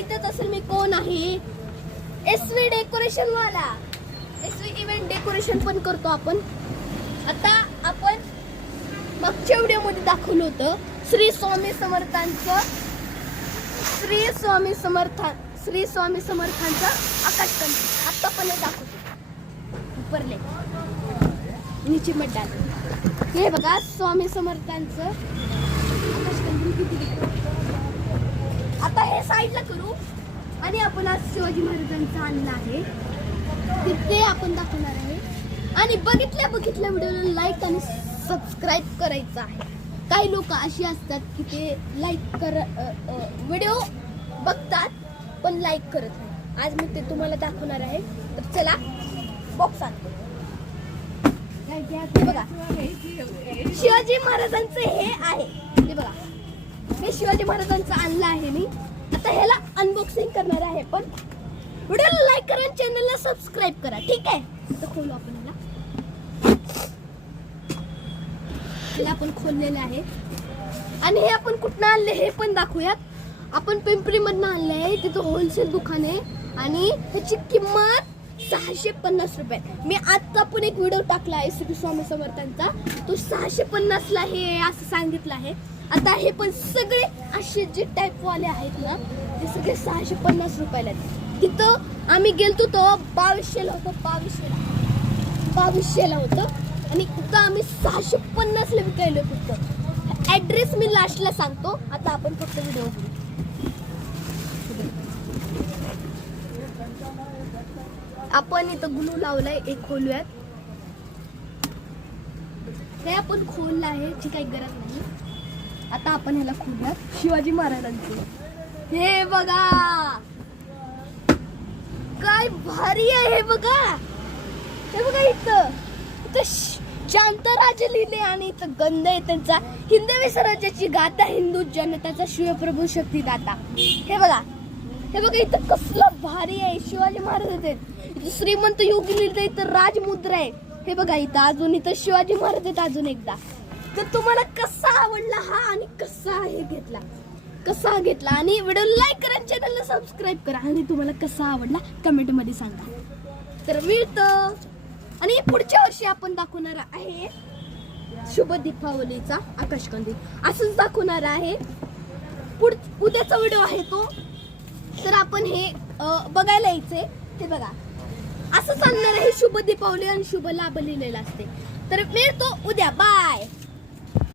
माहितच असेल मी कोण आहे. SV डेकोरेशन वाला. SV इव्हेंट डेकोरेशन पण करतो आपण. आता आपण मागच्या व्हिडिओ मध्ये दाखवलं होतं श्री स्वामी समर्थांचं आकाशकंदील. आता पण हे दाखवतो उपरले नीचे मड्डा. हे बघा स्वामी समर्थांचं आकाशकंदील किती दिसतं. आता हे साईडला करू आणि आपण आज शिवाजी महाराजांचं आणलं आहे ते आपण दाखवणार आहे. आणि बघितल्या व्हिडिओला लाईक आणि सबस्क्राईब करायचं आहे. काही लोक अशी असतात की ते लाईक व्हिडिओ बघतात पण लाईक करत नाही. आज मी ते तुम्हाला दाखवणार आहे. तर चला बॉक्स आणतो. हे बघा शिवाजी महाराजांचं हे आहे. हे बघा हे शिवाजी महाराजांचं आणलं आहे मी. आता ह्याला अनबॉक्सिंग करणार आहे. पण व्हिडिओला लाईक करा आणि चॅनलला सबस्क्राईब करा. ठीक आहे. तर खोलू आपण ह्याला. आपण खोललेले आहे. आणि हे आपण कुठनं आणले हे पण दाखवूयात. आपण पिंपरी मधनं आणले आहे. तिथं होलसेल दुकान आहे आणि त्याची किंमत 650 रुपये. मी आता पण एक व्हिडिओ टाकला आहे श्री स्वामी समर्थांचा. तो 650 ला हे असं सांगितलं आहे. आता हे पण सगळे असे जे टाईप वाले आहेत ना ते सगळे 650 रुपयाला. तिथं आम्ही गेलतो तो 2200 होतं. 2200 होतं आणि इथं आम्ही 650 ला विकायलो फक्त. ऍड्रेस मी लास्टला सांगतो. आता आपण फक्त व्हिडिओ बघू. आपण इथं ग्लू लावलाय. एक खोलूयात. हे आपण खोललं आहे ची काही गरज नाही. आता आपण ह्याला खोलूयात. शिवाजी महाराजांचे हे बघा काय भारी आहे. हे बघा इथं शांतराज लिहिले आणि इथं गंध आहे त्यांचा. हिंदवी स्वराज्याची गाथा, हिंदू जनताचा शिवप्रभू शक्तिदाता. हे बघा इथं कसलं भारी आहे. शिवाजी महाराज आहेत. इथं श्रीमंत योगी लिहिलंय. इथं राजमुद्रा आहे. हे बघा इथं अजून इथं शिवाजी महाराज आहेत अजून एकदा. तर तुम्हाला कसा आवडला हा आणि कसा घेतला आणि व्हिडिओ लाईक करा, चॅनलला सबस्क्राईब करा आणि तुम्हाला कसा आवडला कमेंट मध्ये सांगा. तर मिळतं. आणि पुढच्या वर्षी आपण दाखवणार आहे शुभ दीपावलीचा आकाशकंदील असंच दाखवणार आहे. उद्याचा व्हिडिओ आहे तो. तर आपण हे बघायला यायचंय. ते बघा असं चालणार आहे. शुभ दीपावली आणि शुभ लाभ लिहिलेला असते. तर मिळतो उद्या. बाय.